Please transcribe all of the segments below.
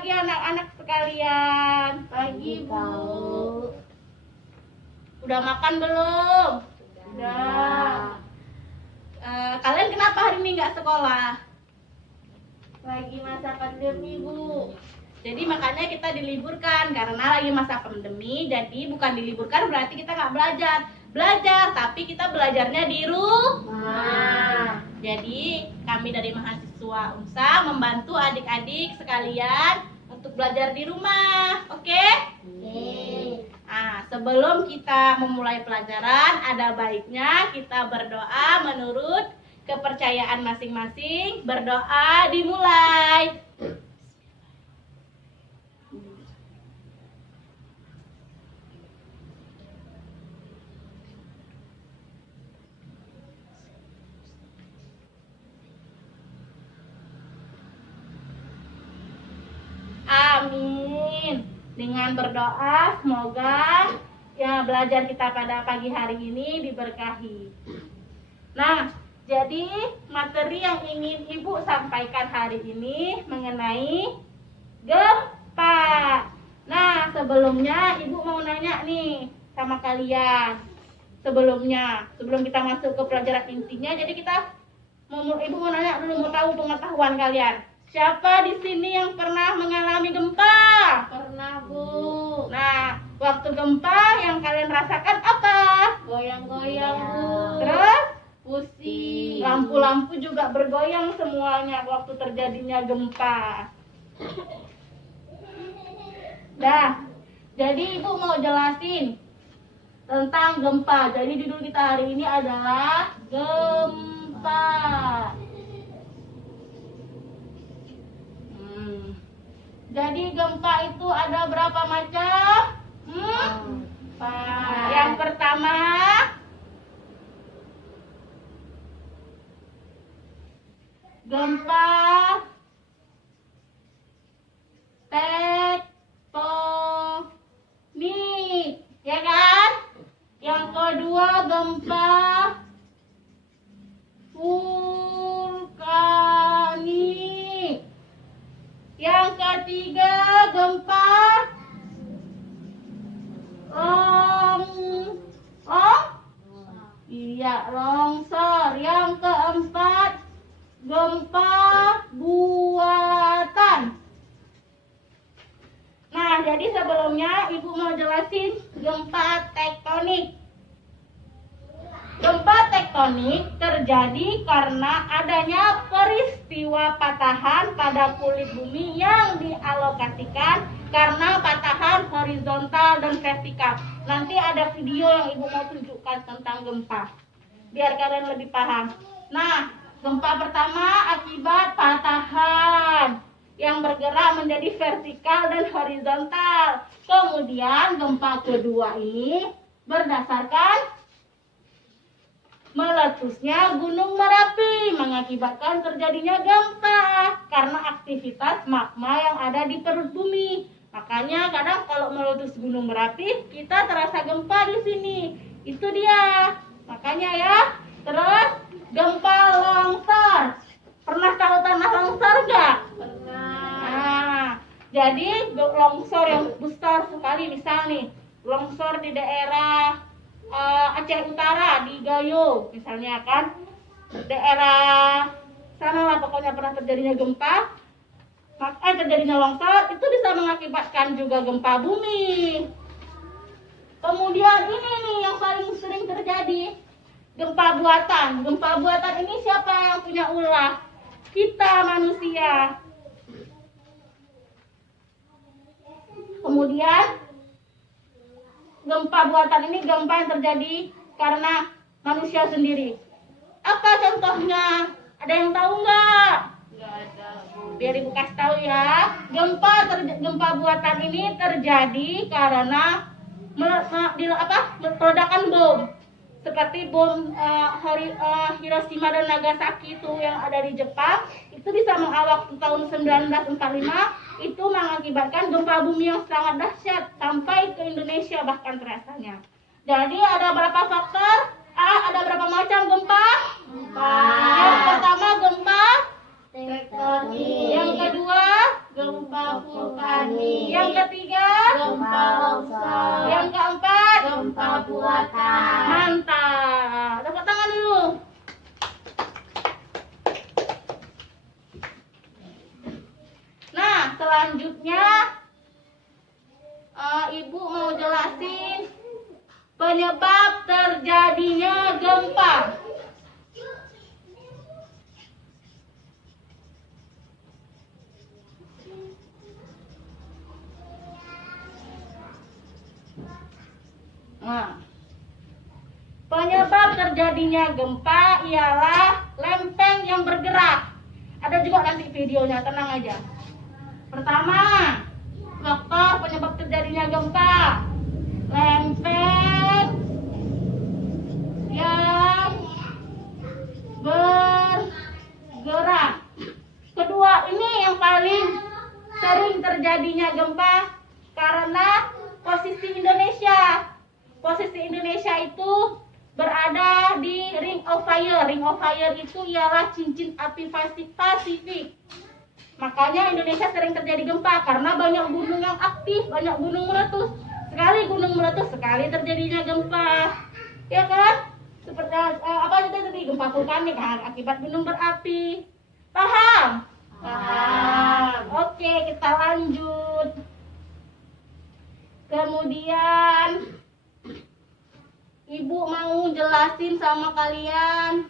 pagi anak-anak sekalian. Pagi, Bu. Udah makan belum? Udah. Kalian kenapa hari ini nggak sekolah? Lagi masa pandemi, Bu. Jadi makanya kita diliburkan karena lagi masa pandemi. Jadi bukan diliburkan berarti kita nggak belajar, tapi kita belajarnya di rumah. Jadi kami dari mahasiswa UNSA membantu adik-adik sekalian untuk belajar di rumah. Oke? Nah, sebelum kita memulai pelajaran, ada baiknya kita berdoa menurut kepercayaan masing-masing. Berdoa dimulai. Amin. Dengan berdoa semoga ya belajar kita pada pagi hari ini diberkahi. Nah, jadi materi yang ingin Ibu sampaikan hari ini mengenai gempa. Nah, sebelumnya Ibu mau nanya nih sama kalian. Sebelum kita masuk ke pelajaran intinya, jadi Ibu mau nanya dulu, mau tahu pengetahuan kalian. Siapa di sini yang pernah mengalami gempa? Pernah, Bu. Nah, waktu gempa yang kalian rasakan apa? Goyang-goyang, Bu. Terus? Pusing. Lampu-lampu juga bergoyang semuanya waktu terjadinya gempa. Dah, jadi Ibu mau jelasin tentang gempa. Jadi judul kita hari ini adalah gempa. Jadi gempa itu ada berapa macam? Yang pertama, gempa tektonik, ya kan? Yang kedua, gempa vulkanik. Yang ketiga, gempa longsor. Yang keempat, gempa buatan. Nah, jadi sebelumnya Ibu mau jelasin gempa tektonik. Gempa tektonik terjadi karena adanya peristiwa patahan pada kulit bumi yang dialokasikan karena patahan horizontal dan vertikal. Nanti ada video yang Ibu mau tunjukkan tentang gempa, biar kalian lebih paham. Nah, gempa pertama akibat patahan yang bergerak menjadi vertikal dan horizontal. Kemudian gempa kedua ini berdasarkan meletusnya Gunung Merapi mengakibatkan terjadinya gempa karena aktivitas magma yang ada di perut bumi. Makanya kadang kalau meletus Gunung Merapi kita terasa gempa di sini. Itu dia. Makanya ya. Terus gempa longsor. Pernah tahu tanah longsor nggak? Pernah. Nah, jadi longsor yang besar sekali, misal nih longsor di daerah Aceh Utara di Gayo misalnya kan, daerah sana lah pokoknya pernah terjadinya gempa, maka terjadinya longsor itu bisa mengakibatkan juga gempa bumi. Kemudian ini nih yang paling sering terjadi, gempa buatan. Gempa buatan ini siapa yang punya ulah? Kita manusia. Kemudian gempa buatan ini gempa yang terjadi karena manusia sendiri. Apa contohnya? Ada yang tahu nggak? Nggak ada, Bu. Biar Ibu kasih tahu ya. Gempa buatan ini terjadi karena meledakan bom. Seperti bom Hiroshima dan Nagasaki itu yang ada di Jepang, itu bisa mengawak tahun 1945, itu mengakibatkan gempa bumi yang sangat dahsyat sampai ke Indonesia bahkan terasanya. Jadi ada berapa faktor? Ada berapa macam gempa? Yang pertama gempa tektonik. Yang kedua gempa vulkanik. Yang ketiga, Gempa longsor. yang keempat, Gempa buatan. mantap. Tepuk tangan dulu. Nah, selanjutnya Ibu mau jelasin penyebab terjadinya gempa. Nah, penyebab terjadinya gempa ialah lempeng yang bergerak. Ada juga nanti videonya, tenang aja. Pertama, faktor penyebab terjadinya gempa, lempeng yang bergerak. Kedua, ini yang paling sering terjadinya gempa karena posisi Indonesia. Posisi Indonesia itu berada di Ring of Fire. Ring of Fire itu ialah cincin api Pasifik. Makanya Indonesia sering terjadi gempa karena banyak gunung yang aktif, banyak gunung meletus. Sekali gunung meletus, sekali terjadinya gempa. Ya kan? Seperti apa itu tadi, gempa vulkanik akibat gunung berapi. Paham? Paham. Oke, kita lanjut. Kemudian Ibu mau jelasin sama kalian.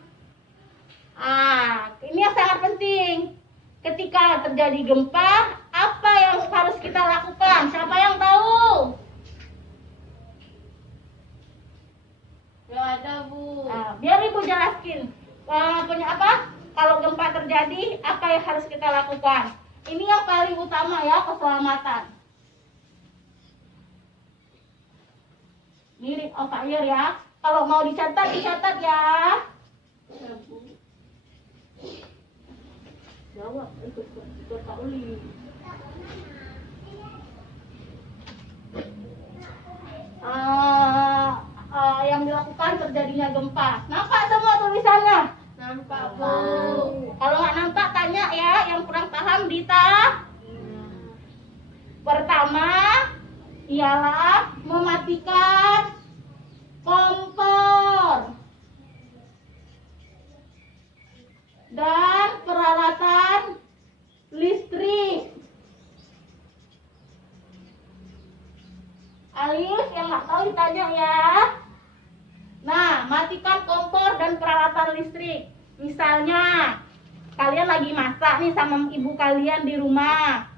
Ini yang sangat penting. Ketika terjadi gempa, apa yang harus kita lakukan? Siapa yang tahu? Gak ada, Bu. Biar Ibu jelasin. Punya apa? Kalau gempa terjadi, apa yang harus kita lakukan? Ini yang paling utama ya, keselamatan. Ring of Fire ya. Kalau mau dicatat, dicatat ya. Jawab, ikut Kak Uli. Yang dilakukan terjadinya gempa. Nampak semua tulisannya? Nampak, Bu. Kalau nggak nampak, tanya ya. Yang kurang paham, Dita. Pertama, ialah mematikan kompor dan peralatan listrik. Alif, yang nggak tahu ditanya ya. Nah, matikan kompor dan peralatan listrik. Misalnya, kalian lagi masak nih sama ibu kalian di rumah.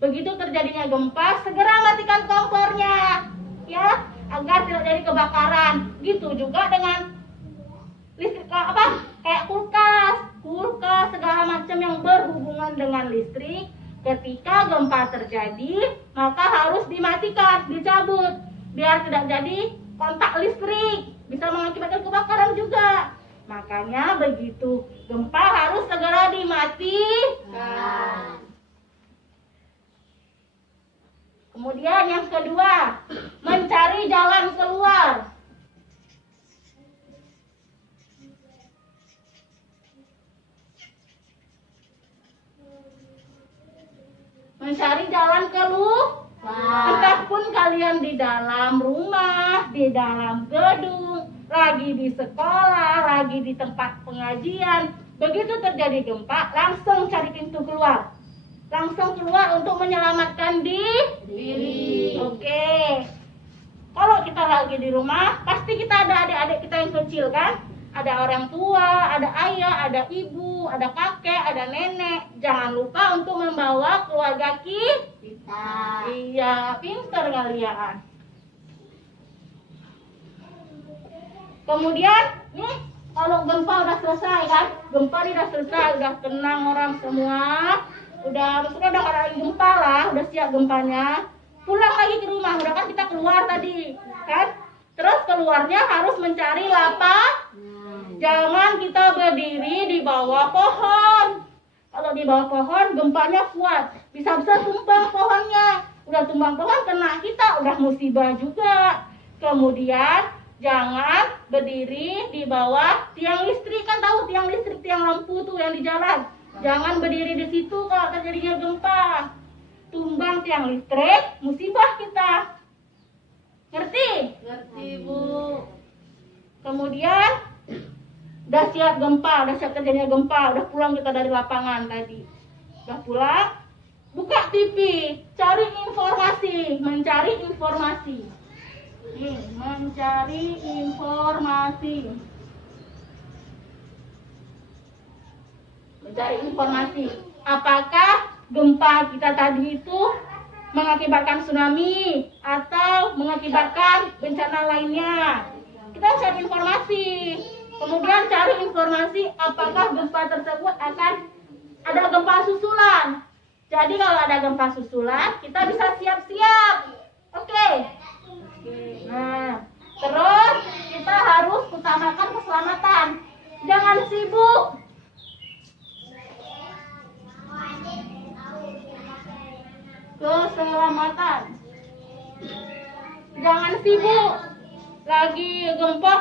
Begitu terjadinya gempa, segera matikan kompornya, ya, agar tidak jadi kebakaran. Gitu juga dengan listrik, kayak kulkas segala macam yang berhubungan dengan listrik. Ketika gempa terjadi, maka harus dimatikan, dicabut, biar tidak jadi kontak listrik, bisa mengakibatkan kebakaran juga. Makanya begitu gempa harus segera dimatikan. Kemudian yang kedua, mencari jalan keluar. Mencari jalan keluar. Entahpun kalian di dalam rumah, di dalam gedung, lagi di sekolah, lagi di tempat pengajian. Begitu terjadi gempa, langsung cari pintu keluar. Langsung keluar untuk menyelamatkan diri. Oke. Kalau kita lagi di rumah, pasti kita ada adik-adik kita yang kecil kan? Ada orang tua, ada ayah, ada ibu, ada kakek, ada nenek. Jangan lupa untuk membawa keluarga kita. Iya, pintar kalian. Kemudian, nih, kalau gempa udah selesai kan? Gempa ini udah selesai, udah tenang orang semua. Maksudnya udah gak ada gempa lah, udah siap gempanya. Pulang lagi ke rumah, udah kan kita keluar tadi, kan? Terus keluarnya harus mencari lapak. Jangan kita berdiri di bawah pohon. Kalau di bawah pohon gempanya kuat, bisa-bisa tumbang pohonnya. Udah tumbang pohon kena kita, udah musibah juga. Kemudian jangan berdiri di bawah tiang listrik, kan tahu tiang listrik, tiang lampu tuh yang di jalan. Jangan berdiri di situ kalau terjadinya gempa. tiang listrik, musibah kita. Ngerti? Ngerti, Bu. Kemudian udah siap gempa, udah siap terjadinya gempa, udah pulang kita dari lapangan tadi. Udah pulang, buka TV, cari informasi, mencari informasi. Mencari informasi. Mencari informasi. Apakah gempa kita tadi itu mengakibatkan tsunami atau mengakibatkan bencana lainnya? Kita cari informasi. Kemudian cari informasi apakah gempa tersebut akan ada gempa susulan. Jadi kalau ada gempa susulan, kita bisa siap-siap. Oke. Nah, terus kita harus utamakan keselamatan. Jangan sibuk. Keselamatan. Jangan sibuk. Lagi gempa,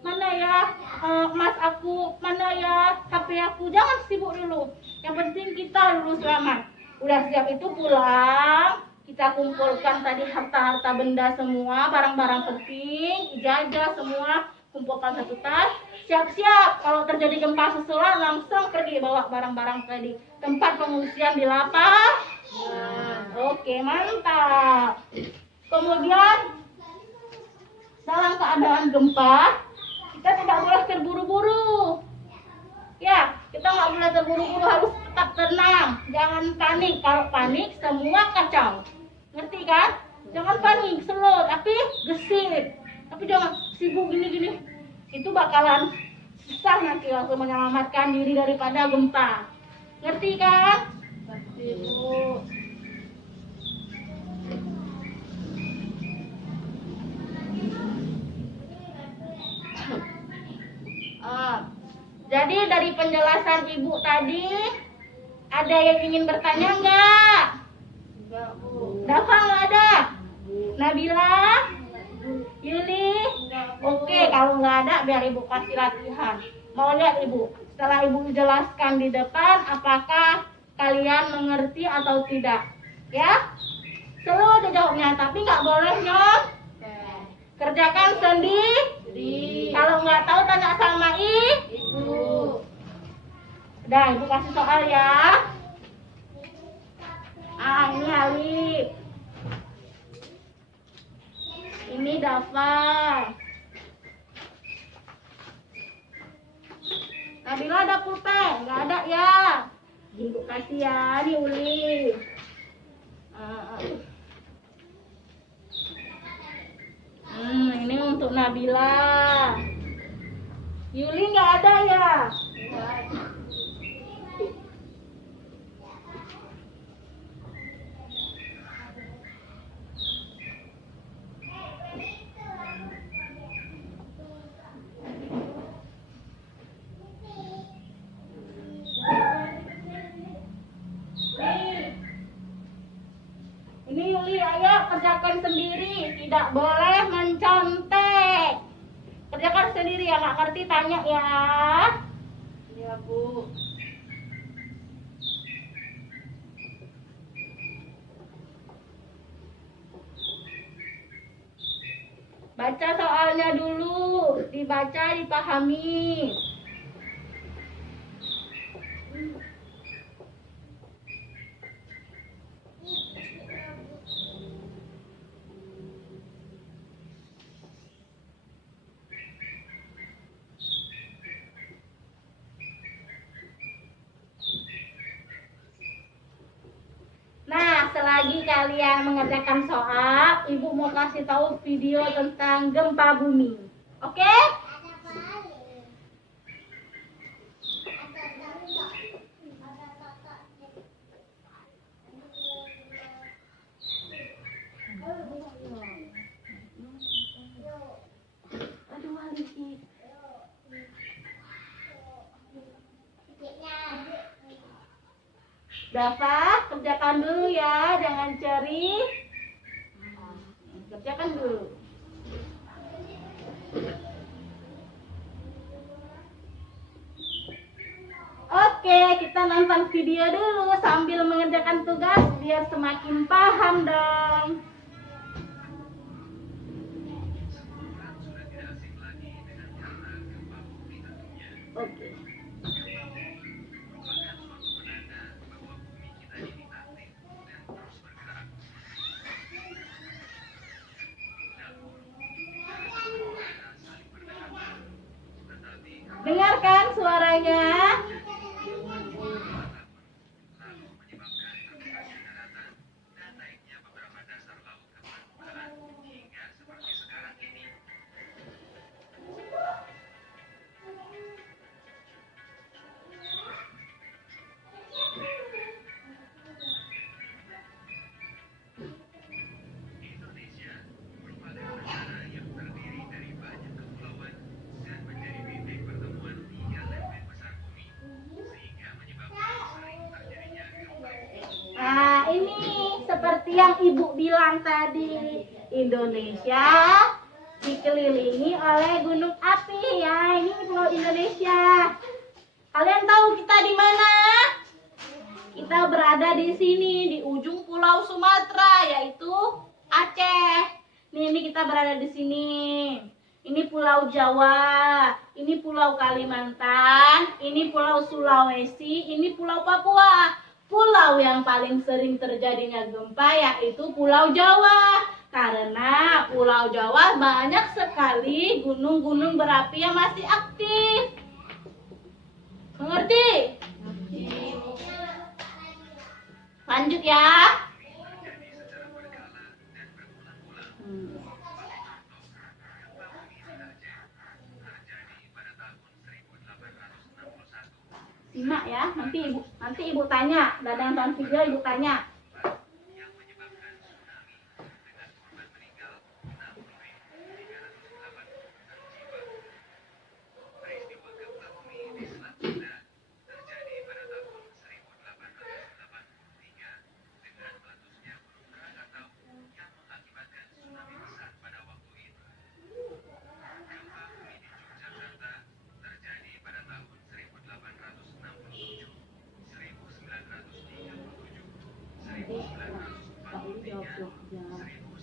mana ya emas aku, mana ya HP aku. Jangan sibuk dulu. Yang penting kita dulu selamat. Udah siap itu pulang, kita kumpulkan tadi harta-harta benda semua, barang-barang penting, ijazah semua, kumpulkan satu tas. Siap-siap kalau terjadi gempa susulan langsung pergi bawa barang-barang tadi. Tempat pengungsian di lapas. Oke, mantap. Kemudian dalam keadaan gempa, kita tidak boleh terburu-buru. Ya, kita nggak boleh terburu-buru, harus tetap tenang. Jangan panik. Kalau panik, semua kacau. Ngerti kan? Jangan panik, slow, tapi gesit. Tapi jangan sibuk gini-gini. Itu bakalan susah nanti waktu menyelamatkan diri daripada gempa. Ngerti kan? Ngerti, Bu. Jadi dari penjelasan Ibu tadi, ada yang ingin bertanya nggak? Enggak, Bu. Dafa nggak ada? Nabila? Yuli? Enggak, Bu. Oke, kalau nggak ada biar Ibu kasih latihan. Mau lihat Ibu? Setelah Ibu jelaskan di depan, apakah kalian mengerti atau tidak? Ya? Selalu aja jawabnya, tapi nggak boleh nyom. Kerjakan sendiri. Kalau nggak tahu tanya sama Ibu. Udah, Ibu kasih soal ya. Ini Alif. Ini Dafa. Nabila ada pulpen? Nggak ada ya? Ibu kasih ya, ini Uli. Ini untuk Nabila. Yuli nggak ada ya? Ini Yuli, ayo kerjakan sendiri, tidak boleh mencontek. Kerjakan sendiri, ya nggak ngerti tanya ya. Iya, Bu. Baca soalnya dulu, dibaca, dipahami. Nah, selagi kalian mengerjakan soal, Ibu mau kasih tahu video tentang gempa bumi. Oke? Aduh, Alif. Dafa, kerjakan dulu ya, jangan cari. Kerjakan dulu. Oke, kita nonton video dulu sambil mengerjakan tugas. biar semakin paham dong. Oke. Dengarkan suaranya. Nah, ini seperti yang Ibu bilang tadi, Indonesia dikelilingi oleh gunung api ya. Ini Pulau Indonesia. Kalian tahu kita di mana? Kita berada di sini di ujung Pulau Sumatera, yaitu Aceh. Ini kita berada di sini. Ini Pulau Jawa, ini Pulau Kalimantan, ini Pulau Sulawesi, ini Pulau Papua. Pulau yang paling sering terjadinya gempa yaitu Pulau Jawa. Karena Pulau Jawa banyak sekali gunung-gunung berapi yang masih aktif. Mengerti? Lanjut ya. Simak ya, nanti ibu tanya, dadang nonton video ibu tanya.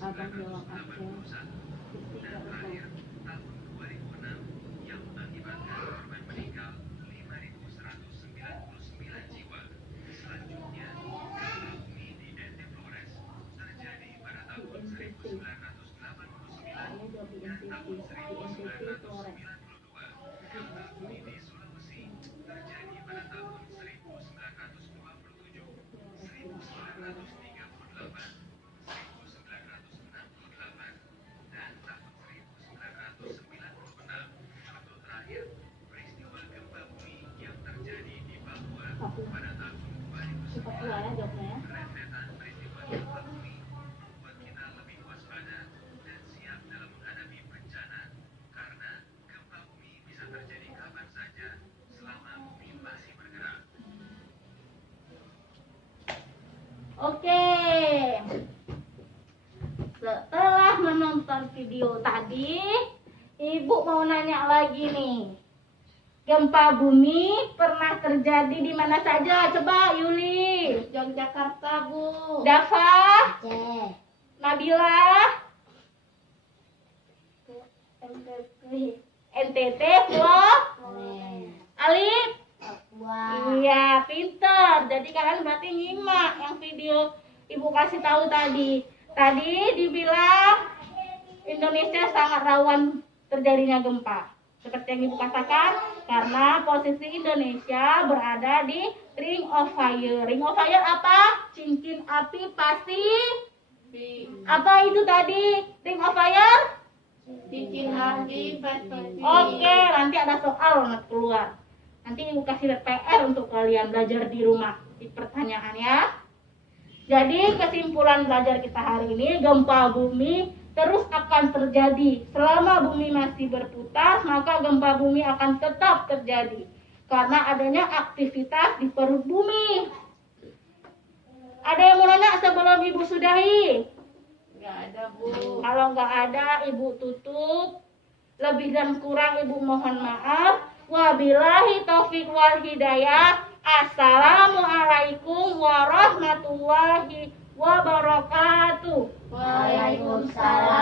Abang jawab Aceh. Cepat keluar ya jawabnya ya. Oke. Setelah menonton video tadi, Ibu mau nanya lagi nih. Gempa bumi pernah terjadi di mana saja? Coba Yuli. Yogyakarta, Bu. Dafa, Aceh. Nabila, NTT, Pulau, Alif. Papua. Iya, pinter. Jadi kalian berarti nyimak yang video Ibu kasih tahu tadi. Tadi dibilang Indonesia sangat rawan terjadinya gempa. Seperti yang Ibu katakan, karena posisi Indonesia berada di Ring of Fire. Ring of Fire apa? Cincin api pasif. Apa itu tadi? Ring of Fire? Cincin api Pasifik. Oke, nanti ada soal nanti keluar. Nanti Ibu kasih PR untuk kalian belajar di rumah. Di pertanyaan ya. Jadi kesimpulan belajar kita hari ini, gempa bumi terus akan terjadi. Selama bumi masih berputar, maka gempa bumi akan tetap terjadi. Karena adanya aktivitas di perut bumi. Ada yang mau nanya sebelum Ibu sudahi? Nggak ada, Bu. Kalau nggak ada, Ibu tutup. Lebih dan kurang Ibu mohon maaf. Wabillahi taufiq wal hidayah. Assalamualaikum warahmatullahi wabarakatuh. Waalaikumsalam